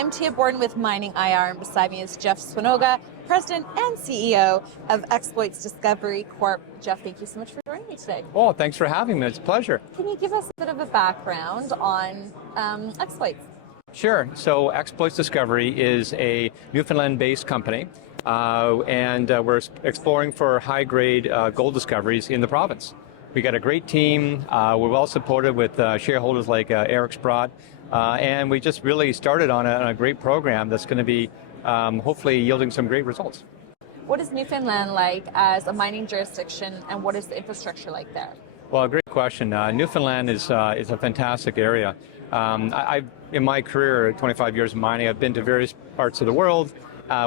I'm Tia Borden with Mining IR, and beside me is Jeff Swinoga, President and CEO of Exploits Discovery Corp. Jeff, thank you so much for joining me today. Oh, thanks for having me. It's a pleasure. Can you give us a bit of a background on Exploits? Sure. So Exploits Discovery is a Newfoundland-based company, and we're exploring for high-grade gold discoveries in the province. We got a great team. We're well supported with shareholders like Eric Sprott, and we just really started on a great program that's going to be hopefully yielding some great results. What is Newfoundland like as a mining jurisdiction, and what is the infrastructure like there? Well, great question. Newfoundland is a fantastic area. In my career, 25 years of mining, I've been to various parts of the world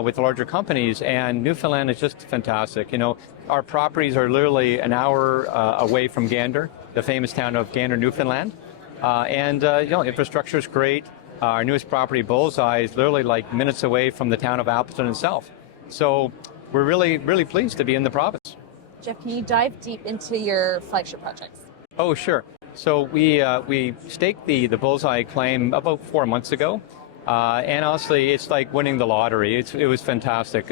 with larger companies, and Newfoundland is just fantastic. You know, our properties are literally an hour away from Gander, the famous town of Gander, Newfoundland. Infrastructure is great. Our newest property, Bullseye, is literally like minutes away from the town of Appleton itself. So we're really, really pleased to be in the province. Jeff, can you dive deep into your flagship projects? Oh, sure. So we staked the Bullseye claim about 4 months ago, and honestly, it's like winning the lottery. It was fantastic.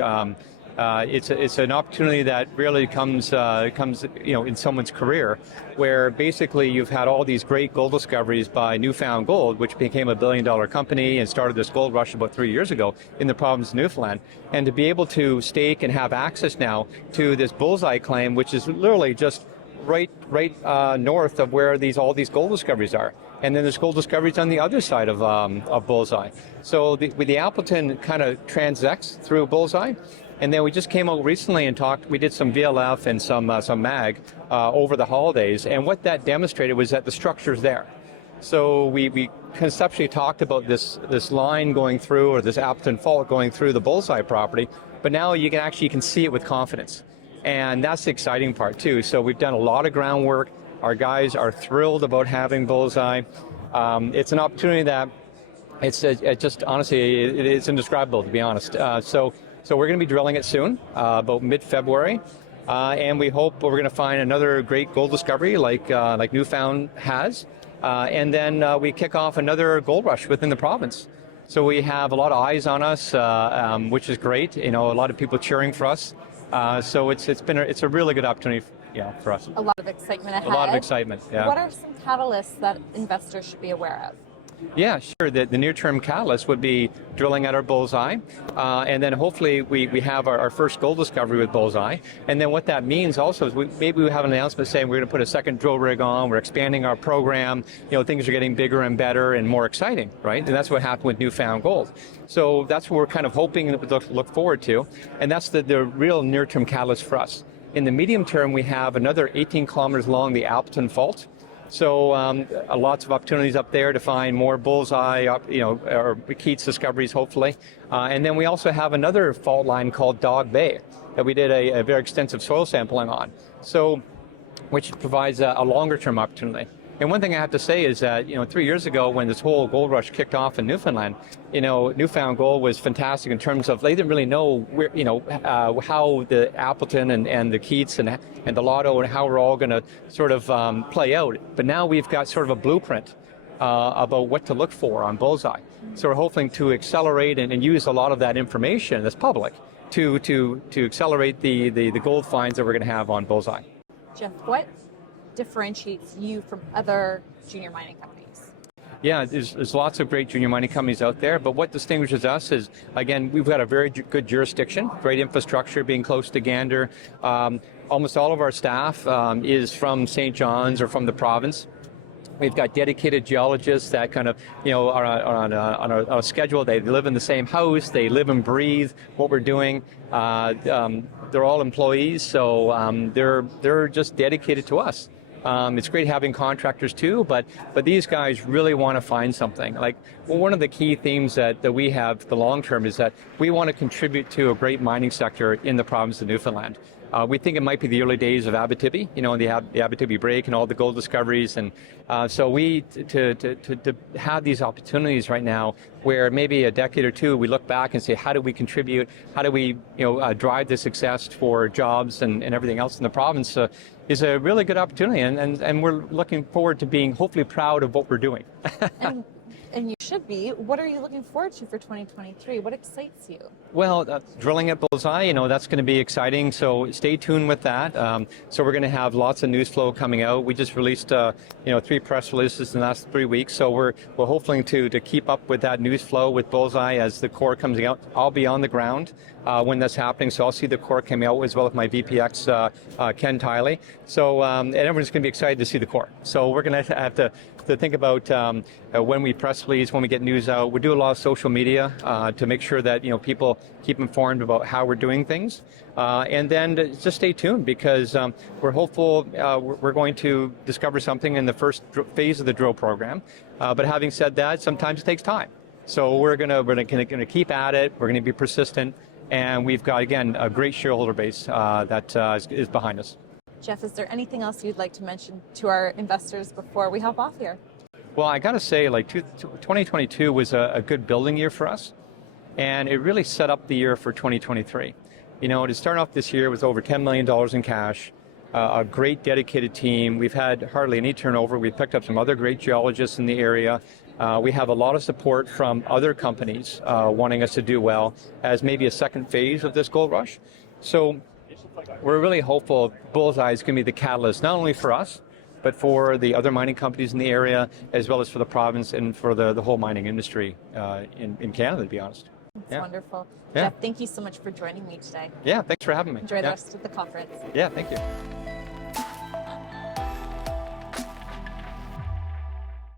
It's an opportunity that really comes in someone's career, where basically you've had all these great gold discoveries by New Found Gold, which became a billion-dollar company and started this gold rush about 3 years ago in the province of Newfoundland, and to be able to stake and have access now to this Bullseye claim, which is literally just right north of where all these gold discoveries are. And then there's gold discoveries on the other side of Bullseye. So the Appleton kind of transects through Bullseye. And then we just came out recently and we did some VLF and some MAG over the holidays. And what that demonstrated was that the structure's there. So we conceptually talked about this line going through, or this Appleton fault going through the Bullseye property, but now you can see it with confidence. And that's the exciting part too. So we've done a lot of groundwork. Our guys are thrilled about having Bullseye. It's an opportunity that it just honestly, it's indescribable, to be honest. So we're going to be drilling it soon, about mid-February. And we hope we're going to find another great gold discovery like Newfound has. And then we kick off another gold rush within the province. So we have a lot of eyes on us, which is great. You know, a lot of people cheering for us. So it's a really good opportunity, for us. A lot of excitement ahead. A lot of excitement, yeah. What are some catalysts that investors should be aware of? Yeah, sure. The near-term catalyst would be drilling at our Bullseye, and then hopefully we have our first gold discovery with Bullseye. And then what that means also is maybe we have an announcement saying we're going to put a second drill rig on, we're expanding our program, things are getting bigger and better and more exciting, right? And that's what happened with New Found Gold. So that's what we're kind of hoping and look forward to, and that's the real near-term catalyst for us. In the medium term, we have another 18 kilometers along the Appleton Fault. So lots of opportunities up there to find more Bullseye, or Keats discoveries, hopefully. And then we also have another fault line called Dog Bay that we did a very extensive soil sampling on, so which provides a longer-term opportunity. And one thing I have to say is that 3 years ago, when this whole gold rush kicked off in Newfoundland, New Found Gold was fantastic in terms of they didn't really know where, how the Appleton and the Keats and the Lotto and how we're all going to sort of play out. But now we've got sort of a blueprint about what to look for on Bullseye. So we're hoping to accelerate and use a lot of that information that's public to accelerate the gold finds that we're going to have on Bullseye. Jeff, what differentiates you from other junior mining companies? Yeah, there's lots of great junior mining companies out there, but what distinguishes us is, again, we've got a very good jurisdiction, great infrastructure, being close to Gander. Almost all of our staff is from St. John's or from the province. We've got dedicated geologists that kind of, are on a schedule. They live in the same house. They live and breathe what we're doing. They're all employees, so they're just dedicated to us. It's great having contractors too, but these guys really want to find something. One of the key themes that we have the long term is that we want to contribute to a great mining sector in the province of Newfoundland. We think it might be the early days of Abitibi, the Abitibi break and all the gold discoveries, and so to have these opportunities right now, where maybe a decade or two we look back and say, how do we contribute? How do we drive the success for jobs and everything else in the province? Is a really good opportunity, and we're looking forward to being hopefully proud of what we're doing. And and you should be. What are you looking forward to for 2023? What excites you? Well, drilling at Bullseye, that's going to be exciting. So stay tuned with that. So we're going to have lots of news flow coming out. We just released, 3 press releases in the last 3 weeks. So we're hoping to keep up with that news flow with Bullseye as the core comes out. I'll be on the ground when that's happening. So I'll see the core coming out as well as my VPX, Ken Tiley. So and everyone's going to be excited to see the core. So we're going to have to think about when we press release, when we get news out. We do a lot of social media to make sure that people keep informed about how we're doing things, and then just stay tuned because we're hopeful we're going to discover something in the first phase of the drill program. But having said that, sometimes it takes time. So we're gonna keep at it. We're gonna be persistent, and we've got again a great shareholder base that is behind us. Jeff, is there anything else you'd like to mention to our investors before we hop off here? Well, I got to say, 2022 was a good building year for us, and it really set up the year for 2023. To start off this year with over $10 million in cash, a great dedicated team. We've had hardly any turnover. We've picked up some other great geologists in the area. We have a lot of support from other companies wanting us to do well as maybe a second phase of this gold rush. So we're really hopeful Bullseye is going to be the catalyst, not only for us, but for the other mining companies in the area, as well as for the province and for the whole mining industry in Canada, to be honest. That's wonderful. Yeah. Jeff, thank you so much for joining me today. Yeah, thanks for having me. Enjoy the rest of the conference. Yeah, thank you.